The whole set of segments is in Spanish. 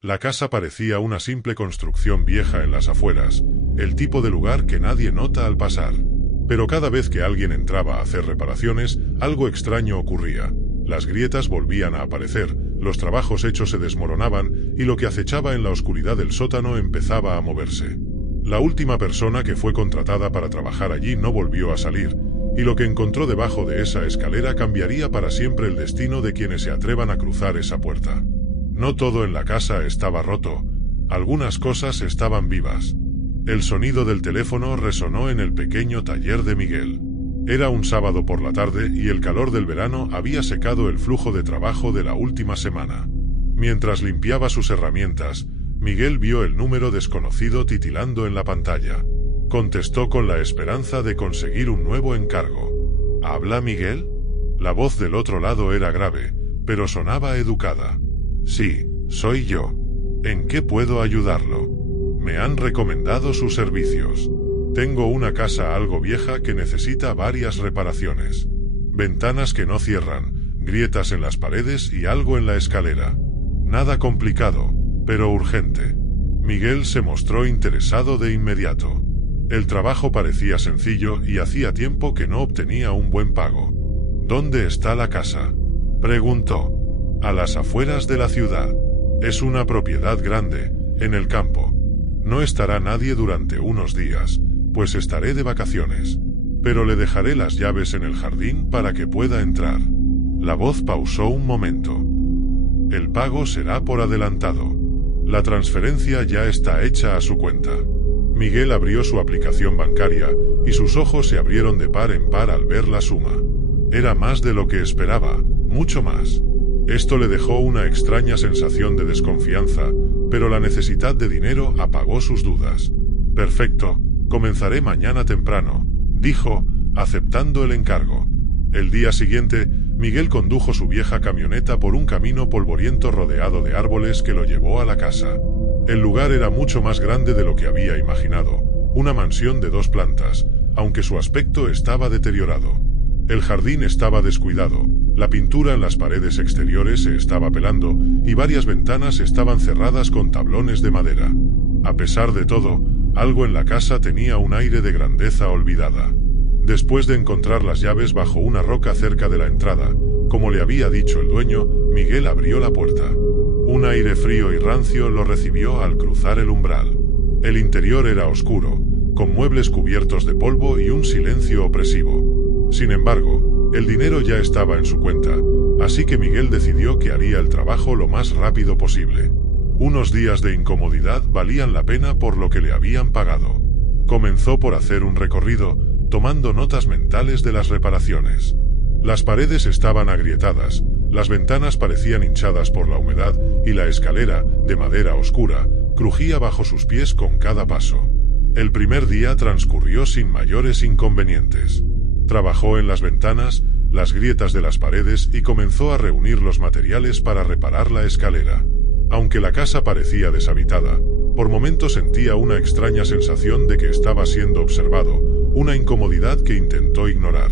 La casa parecía una simple construcción vieja en las afueras, el tipo de lugar que nadie nota al pasar. Pero cada vez que alguien entraba a hacer reparaciones, algo extraño ocurría. Las grietas volvían a aparecer, los trabajos hechos se desmoronaban y lo que acechaba en la oscuridad del sótano empezaba a moverse. La última persona que fue contratada para trabajar allí no volvió a salir, y lo que encontró debajo de esa escalera cambiaría para siempre el destino de quienes se atrevan a cruzar esa puerta. No todo en la casa estaba roto, algunas cosas estaban vivas. El sonido del teléfono resonó en el pequeño taller de Miguel. Era un sábado por la tarde y el calor del verano había secado el flujo de trabajo de la última semana. Mientras limpiaba sus herramientas, Miguel vio el número desconocido titilando en la pantalla. Contestó con la esperanza de conseguir un nuevo encargo. ¿Habla Miguel? La voz del otro lado era grave, pero sonaba educada. Sí, soy yo. ¿En qué puedo ayudarlo? Me han recomendado sus servicios. Tengo una casa algo vieja que necesita varias reparaciones. Ventanas que no cierran, grietas en las paredes y algo en la escalera. Nada complicado, pero urgente. Miguel se mostró interesado de inmediato. El trabajo parecía sencillo y hacía tiempo que no obtenía un buen pago. ¿Dónde está la casa?, preguntó. A las afueras de la ciudad. Es una propiedad grande, en el campo. No estará nadie durante unos días, pues estaré de vacaciones. Pero le dejaré las llaves en el jardín para que pueda entrar. La voz pausó un momento. El pago será por adelantado. La transferencia ya está hecha a su cuenta. Miguel abrió su aplicación bancaria y sus ojos se abrieron de par en par al ver la suma. Era más de lo que esperaba, mucho más. Esto le dejó una extraña sensación de desconfianza, pero la necesidad de dinero apagó sus dudas. Perfecto, comenzaré mañana temprano, dijo, aceptando el encargo. El día siguiente, Miguel condujo su vieja camioneta por un camino polvoriento rodeado de árboles que lo llevó a la casa. El lugar era mucho más grande de lo que había imaginado, una mansión de 2 plantas, aunque su aspecto estaba deteriorado. El jardín estaba descuidado, la pintura en las paredes exteriores se estaba pelando y varias ventanas estaban cerradas con tablones de madera. A pesar de todo, algo en la casa tenía un aire de grandeza olvidada. Después de encontrar las llaves bajo una roca cerca de la entrada, como le había dicho el dueño, Miguel abrió la puerta. Un aire frío y rancio lo recibió al cruzar el umbral. El interior era oscuro, con muebles cubiertos de polvo y un silencio opresivo. Sin embargo, el dinero ya estaba en su cuenta, así que Miguel decidió que haría el trabajo lo más rápido posible. Unos días de incomodidad valían la pena por lo que le habían pagado. Comenzó por hacer un recorrido, tomando notas mentales de las reparaciones. Las paredes estaban agrietadas, las ventanas parecían hinchadas por la humedad y la escalera, de madera oscura, crujía bajo sus pies con cada paso. El primer día transcurrió sin mayores inconvenientes. Trabajó en las ventanas, las grietas de las paredes y comenzó a reunir los materiales para reparar la escalera. Aunque la casa parecía deshabitada, por momentos sentía una extraña sensación de que estaba siendo observado, una incomodidad que intentó ignorar.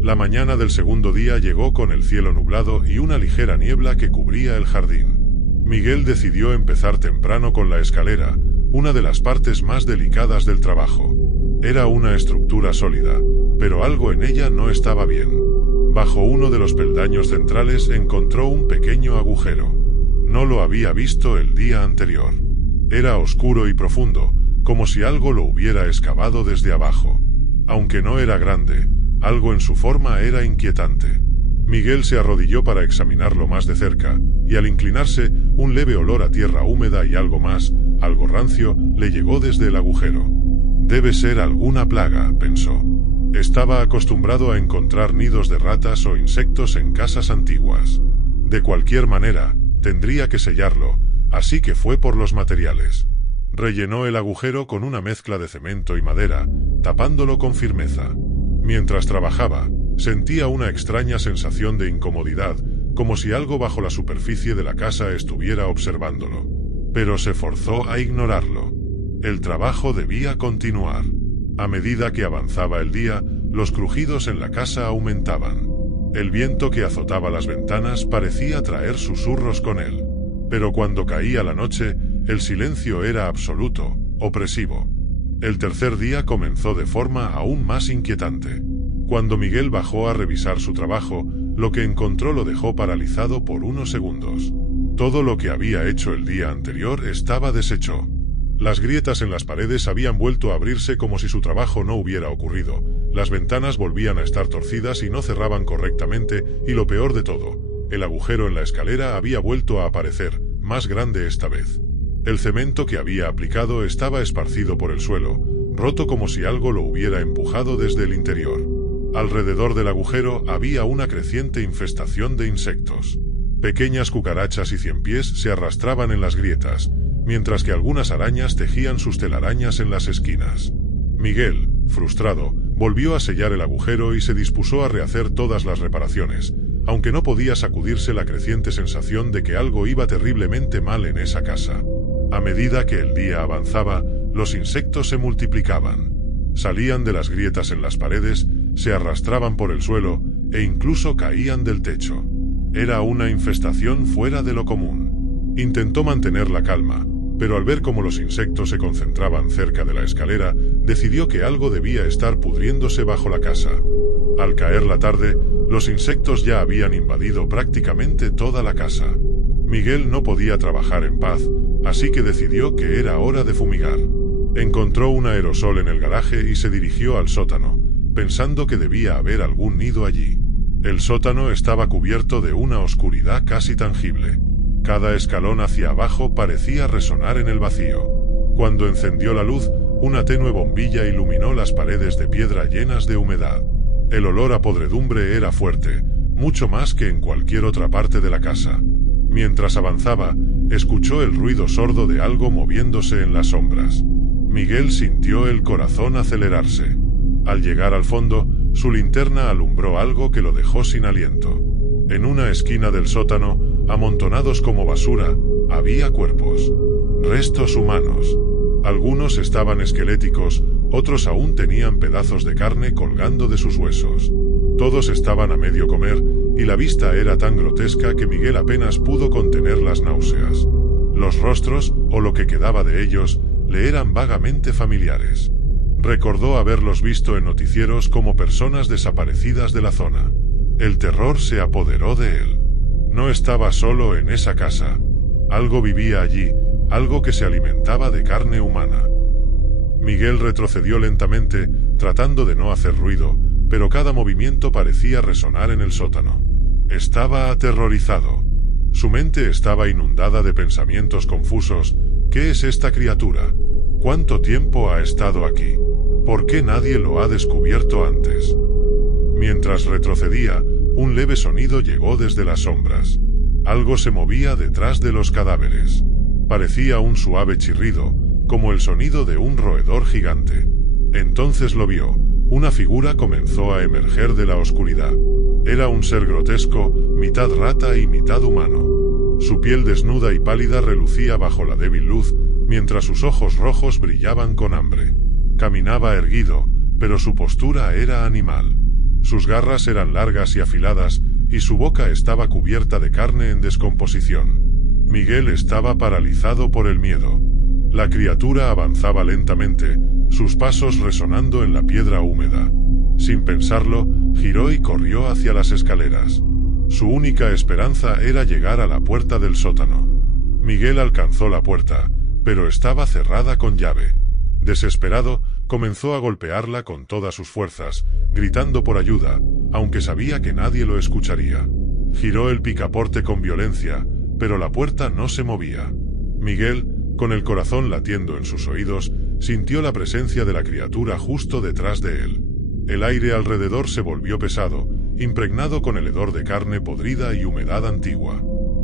La mañana del segundo día llegó con el cielo nublado y una ligera niebla que cubría el jardín. Miguel decidió empezar temprano con la escalera, una de las partes más delicadas del trabajo. Era una estructura sólida, pero algo en ella no estaba bien. Bajo uno de los peldaños centrales encontró un pequeño agujero. No lo había visto el día anterior. Era oscuro y profundo, como si algo lo hubiera excavado desde abajo. Aunque no era grande, algo en su forma era inquietante. Miguel se arrodilló para examinarlo más de cerca, y al inclinarse, un leve olor a tierra húmeda y algo más, algo rancio, le llegó desde el agujero. Debe ser alguna plaga, pensó. Estaba acostumbrado a encontrar nidos de ratas o insectos en casas antiguas. De cualquier manera, tendría que sellarlo, así que fue por los materiales. Rellenó el agujero con una mezcla de cemento y madera, tapándolo con firmeza. Mientras trabajaba, sentía una extraña sensación de incomodidad, como si algo bajo la superficie de la casa estuviera observándolo. Pero se forzó a ignorarlo. El trabajo debía continuar. A medida que avanzaba el día, los crujidos en la casa aumentaban. El viento que azotaba las ventanas parecía traer susurros con él. Pero cuando caía la noche, el silencio era absoluto, opresivo. El tercer día comenzó de forma aún más inquietante. Cuando Miguel bajó a revisar su trabajo, lo que encontró lo dejó paralizado por unos segundos. Todo lo que había hecho el día anterior estaba deshecho. Las grietas en las paredes habían vuelto a abrirse como si su trabajo no hubiera ocurrido. Las ventanas volvían a estar torcidas y no cerraban correctamente, y lo peor de todo, el agujero en la escalera había vuelto a aparecer, más grande esta vez. El cemento que había aplicado estaba esparcido por el suelo, roto como si algo lo hubiera empujado desde el interior. Alrededor del agujero había una creciente infestación de insectos. Pequeñas cucarachas y ciempiés se arrastraban en las grietas, mientras que algunas arañas tejían sus telarañas en las esquinas. Miguel, frustrado, volvió a sellar el agujero y se dispuso a rehacer todas las reparaciones, aunque no podía sacudirse la creciente sensación de que algo iba terriblemente mal en esa casa. A medida que el día avanzaba, los insectos se multiplicaban. Salían de las grietas en las paredes, se arrastraban por el suelo e incluso caían del techo. Era una infestación fuera de lo común. Intentó mantener la calma, pero al ver cómo los insectos se concentraban cerca de la escalera, decidió que algo debía estar pudriéndose bajo la casa. Al caer la tarde, los insectos ya habían invadido prácticamente toda la casa. Miguel no podía trabajar en paz, así que decidió que era hora de fumigar. Encontró un aerosol en el garaje y se dirigió al sótano, pensando que debía haber algún nido allí. El sótano estaba cubierto de una oscuridad casi tangible. Cada escalón hacia abajo parecía resonar en el vacío. Cuando encendió la luz, una tenue bombilla iluminó las paredes de piedra llenas de humedad. El olor a podredumbre era fuerte, mucho más que en cualquier otra parte de la casa. Mientras avanzaba, escuchó el ruido sordo de algo moviéndose en las sombras. Miguel sintió el corazón acelerarse. Al llegar al fondo, su linterna alumbró algo que lo dejó sin aliento. En una esquina del sótano, amontonados como basura, había cuerpos. Restos humanos. Algunos estaban esqueléticos, otros aún tenían pedazos de carne colgando de sus huesos. Todos estaban a medio comer, y la vista era tan grotesca que Miguel apenas pudo contener las náuseas. Los rostros, o lo que quedaba de ellos, le eran vagamente familiares. Recordó haberlos visto en noticieros como personas desaparecidas de la zona. El terror se apoderó de él. No estaba solo en esa casa. Algo vivía allí, algo que se alimentaba de carne humana. Miguel retrocedió lentamente, tratando de no hacer ruido, pero cada movimiento parecía resonar en el sótano. Estaba aterrorizado. Su mente estaba inundada de pensamientos confusos. ¿Qué es esta criatura? ¿Cuánto tiempo ha estado aquí? ¿Por qué nadie lo ha descubierto antes? Mientras retrocedía, un leve sonido llegó desde las sombras. Algo se movía detrás de los cadáveres. Parecía un suave chirrido, como el sonido de un roedor gigante. Entonces lo vio. Una figura comenzó a emerger de la oscuridad. Era un ser grotesco, mitad rata y mitad humano. Su piel desnuda y pálida relucía bajo la débil luz, mientras sus ojos rojos brillaban con hambre. Caminaba erguido, pero su postura era animal. Sus garras eran largas y afiladas, y su boca estaba cubierta de carne en descomposición. Miguel estaba paralizado por el miedo. La criatura avanzaba lentamente, sus pasos resonando en la piedra húmeda. Sin pensarlo, giró y corrió hacia las escaleras. Su única esperanza era llegar a la puerta del sótano. Miguel alcanzó la puerta, pero estaba cerrada con llave. Desesperado, comenzó a golpearla con todas sus fuerzas, gritando por ayuda, aunque sabía que nadie lo escucharía. Giró el picaporte con violencia, pero la puerta no se movía. Miguel, con el corazón latiendo en sus oídos, sintió la presencia de la criatura justo detrás de él. El aire alrededor se volvió pesado, impregnado con el hedor de carne podrida y humedad antigua.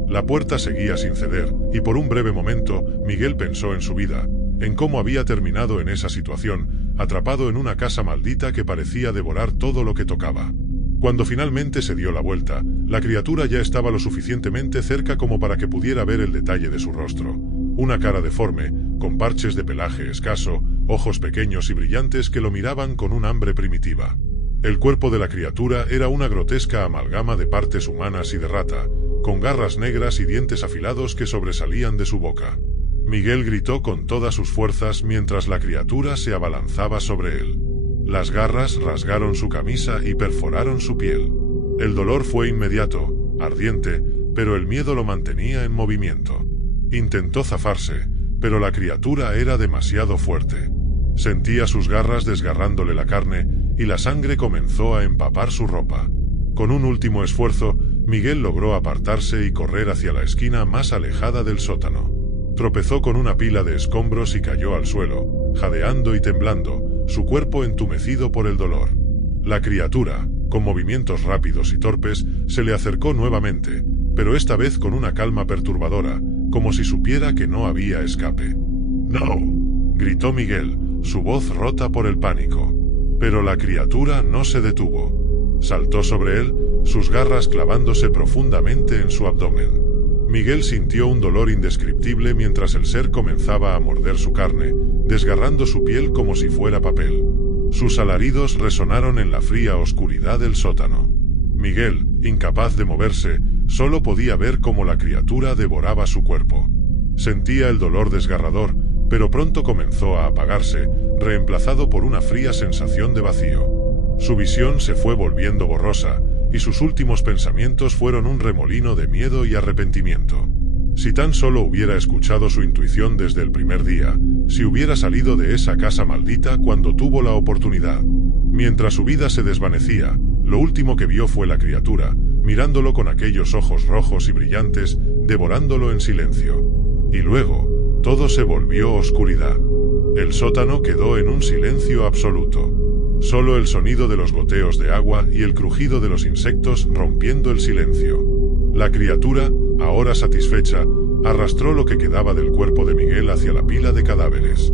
La puerta seguía sin ceder, y por un breve momento, Miguel pensó en su vida, en cómo había terminado en esa situación, atrapado en una casa maldita que parecía devorar todo lo que tocaba. Cuando finalmente se dio la vuelta, la criatura ya estaba lo suficientemente cerca como para que pudiera ver el detalle de su rostro. Una cara deforme, con parches de pelaje escaso, ojos pequeños y brillantes que lo miraban con un hambre primitiva. El cuerpo de la criatura era una grotesca amalgama de partes humanas y de rata, con garras negras y dientes afilados que sobresalían de su boca. Miguel gritó con todas sus fuerzas mientras la criatura se abalanzaba sobre él. Las garras rasgaron su camisa y perforaron su piel. El dolor fue inmediato, ardiente, pero el miedo lo mantenía en movimiento. Intentó zafarse, pero la criatura era demasiado fuerte. Sentía sus garras desgarrándole la carne y la sangre comenzó a empapar su ropa. Con un último esfuerzo, Miguel logró apartarse y correr hacia la esquina más alejada del sótano. Tropezó con una pila de escombros y cayó al suelo, jadeando y temblando, su cuerpo entumecido por el dolor. La criatura, con movimientos rápidos y torpes, se le acercó nuevamente, pero esta vez con una calma perturbadora, como si supiera que no había escape. «¡No!», gritó Miguel, su voz rota por el pánico. Pero la criatura no se detuvo. Saltó sobre él, sus garras clavándose profundamente en su abdomen. Miguel sintió un dolor indescriptible mientras el ser comenzaba a morder su carne, desgarrando su piel como si fuera papel. Sus alaridos resonaron en la fría oscuridad del sótano. Miguel, incapaz de moverse, solo podía ver cómo la criatura devoraba su cuerpo. Sentía el dolor desgarrador, pero pronto comenzó a apagarse, reemplazado por una fría sensación de vacío. Su visión se fue volviendo borrosa, y sus últimos pensamientos fueron un remolino de miedo y arrepentimiento. Si tan solo hubiera escuchado su intuición desde el primer día, si hubiera salido de esa casa maldita cuando tuvo la oportunidad. Mientras su vida se desvanecía, lo último que vio fue la criatura, mirándolo con aquellos ojos rojos y brillantes, devorándolo en silencio. Y luego, todo se volvió oscuridad. El sótano quedó en un silencio absoluto. Solo el sonido de los goteos de agua y el crujido de los insectos rompiendo el silencio. La criatura, ahora satisfecha, arrastró lo que quedaba del cuerpo de Miguel hacia la pila de cadáveres.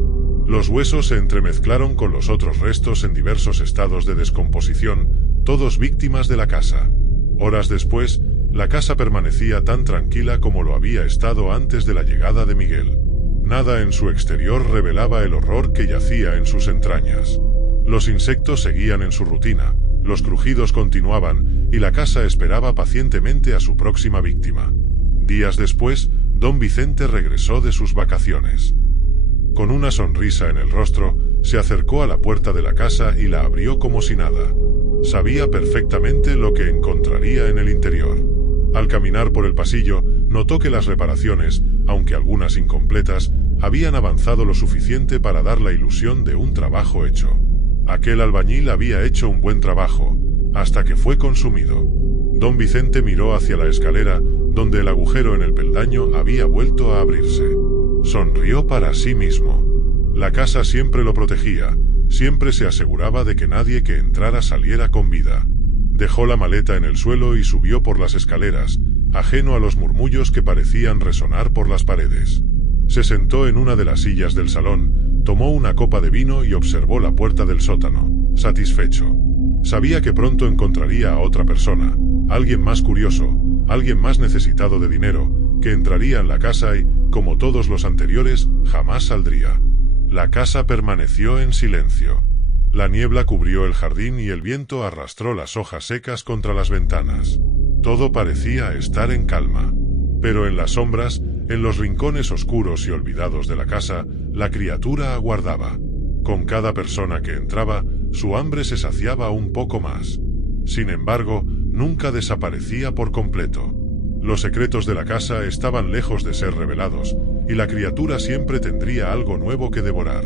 Los huesos se entremezclaron con los otros restos en diversos estados de descomposición, todos víctimas de la casa. Horas después, la casa permanecía tan tranquila como lo había estado antes de la llegada de Miguel. Nada en su exterior revelaba el horror que yacía en sus entrañas. Los insectos seguían en su rutina, los crujidos continuaban, y la casa esperaba pacientemente a su próxima víctima. Días después, don Vicente regresó de sus vacaciones. Con una sonrisa en el rostro, se acercó a la puerta de la casa y la abrió como si nada. Sabía perfectamente lo que encontraría en el interior. Al caminar por el pasillo, notó que las reparaciones, aunque algunas incompletas, habían avanzado lo suficiente para dar la ilusión de un trabajo hecho. Aquel albañil había hecho un buen trabajo, hasta que fue consumido. Don Vicente miró hacia la escalera, donde el agujero en el peldaño había vuelto a abrirse. Sonrió para sí mismo. La casa siempre lo protegía, siempre se aseguraba de que nadie que entrara saliera con vida. Dejó la maleta en el suelo y subió por las escaleras, ajeno a los murmullos que parecían resonar por las paredes. Se sentó en una de las sillas del salón, tomó una copa de vino y observó la puerta del sótano, satisfecho. Sabía que pronto encontraría a otra persona, alguien más curioso, alguien más necesitado de dinero, que entraría en la casa y, como todos los anteriores, jamás saldría. La casa permaneció en silencio. La niebla cubrió el jardín y el viento arrastró las hojas secas contra las ventanas. Todo parecía estar en calma. Pero en las sombras, en los rincones oscuros y olvidados de la casa, la criatura aguardaba. Con cada persona que entraba, su hambre se saciaba un poco más. Sin embargo, nunca desaparecía por completo. Los secretos de la casa estaban lejos de ser revelados, y la criatura siempre tendría algo nuevo que devorar.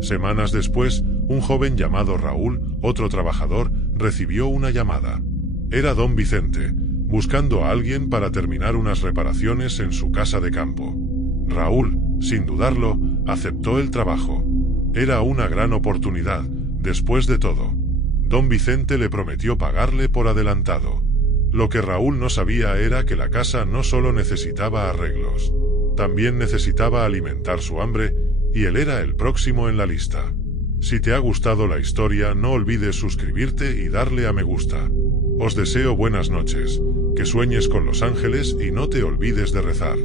Semanas después, un joven llamado Raúl, otro trabajador, recibió una llamada. Era don Vicente, buscando a alguien para terminar unas reparaciones en su casa de campo. Raúl, sin dudarlo, aceptó el trabajo. Era una gran oportunidad, después de todo. Don Vicente le prometió pagarle por adelantado. Lo que Raúl no sabía era que la casa no solo necesitaba arreglos, también necesitaba alimentar su hambre, y él era el próximo en la lista. Si te ha gustado la historia, no olvides suscribirte y darle a me gusta. Os deseo buenas noches, que sueñes con los ángeles y no te olvides de rezar.